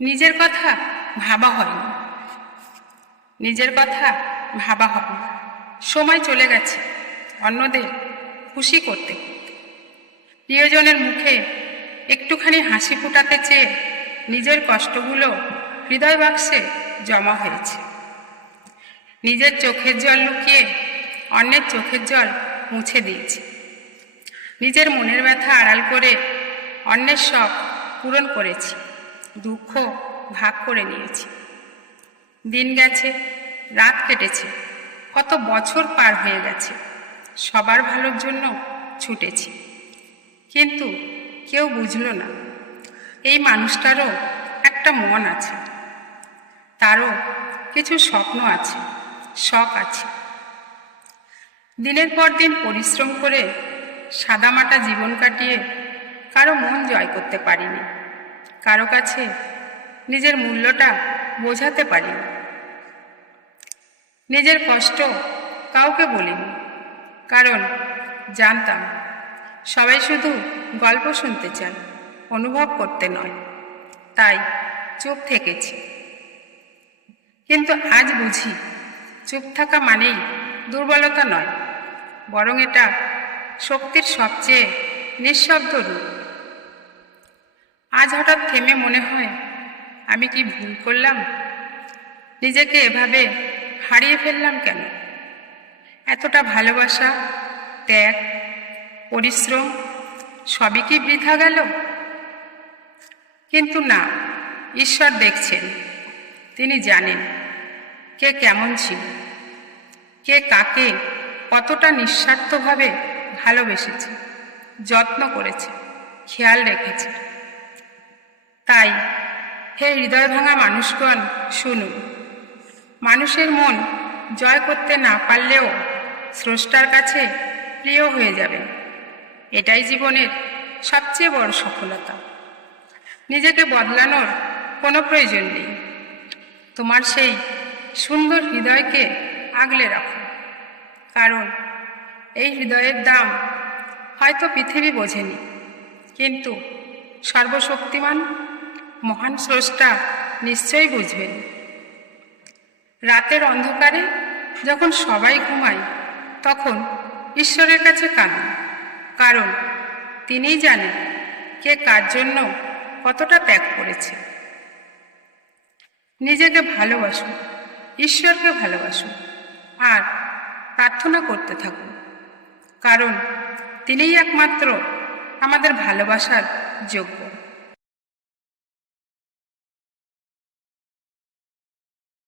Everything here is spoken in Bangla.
নিজের কথা ভাবা হয়নি, নিজের কথা ভাবা হবে না। সময় চলে গেছে অন্যদের খুশি করতে করতে। প্রিয়জনের মুখে একটুখানি হাসি ফোটাতে চেয়ে নিজের কষ্টগুলো হৃদয় বাক্সে জমা হয়েছে। নিজের চোখের জল লুকিয়ে অন্যের চোখের জল মুছে দিয়েছি। নিজের মনের ব্যথা আড়াল করে অন্যের শখ পূরণ করেছি, দুঃখ ভাগ করে নিয়েছি। দিন গেছে, রাত কেটেছে, কত বছর পার হয়ে গেছে, সবার ভালোর জন্য ছুটেছি, কিন্তু কেউ বুঝল না এই মানুষটারও একটা মন আছে, তারও কিছু স্বপ্ন আছে, শখ আছে। দিনের পর দিন পরিশ্রম করে সাদামাটা জীবন কাটিয়ে কারো মন জয় করতে পারিনি, কারো কাছে নিজের মূল্যটা বোঝাতে পারিনি। নিজের কষ্ট কাউকে বলিনি, কারণ জানতাম সবাই শুধু গল্প শুনতে চান, অনুভব করতে নয়। তাই চুপ থেকেছি। কিন্তু আজ বুঝি চুপ থাকা মানেই দুর্বলতা নয়, বরং এটা শক্তির সবচেয়ে নিঃশব্দ রূপ। আজ হঠাৎ থেমে মনে হয়, আমি কি ভুল করলাম? নিজেকে এভাবে হারিয়ে ফেললাম কেন? এতটা ভালোবাসা, ত্যাগ, পরিশ্রম সবই কি বৃথা গেল? কিন্তু না, ঈশ্বর দেখছেন, তিনি জানেন কে কেমন ছিল, কে কাকে কতটা নিঃস্বার্থভাবে ভালোবেসেছে, যত্ন করেছে, খেয়াল রেখেছে। তাই হে হৃদয় ভাঙা মানুষগণ, শুনুন, মানুষের মন জয় করতে না পারলেও স্রষ্টার কাছে প্রিয় হয়ে যাবেন, এটাই জীবনের সবচেয়ে বড় সফলতা। নিজেকে বদলানোর কোনো প্রয়োজন নেই। তোমার সেই সুন্দর হৃদয়কে আগলে রাখো, কারণ এই হৃদয়ের দাম হয়তো পৃথিবী বোঝেনি, কিন্তু সর্বশক্তিমান মহান স্রষ্টা নিশ্চয়ই বুঝবেন। রাতের অন্ধকারে যখন সবাই ঘুমায়, তখন ঈশ্বরের কাছে কাঁদুন, কারণ তিনিই জানেন কে কার জন্য কতটা ত্যাগ করেছে। নিজেকে ভালোবাসুন, ঈশ্বরকে ভালোবাসুন, আর প্রার্থনা করতে থাকুন, কারণ তিনিই একমাত্র আমাদের ভালোবাসার যোগ্য।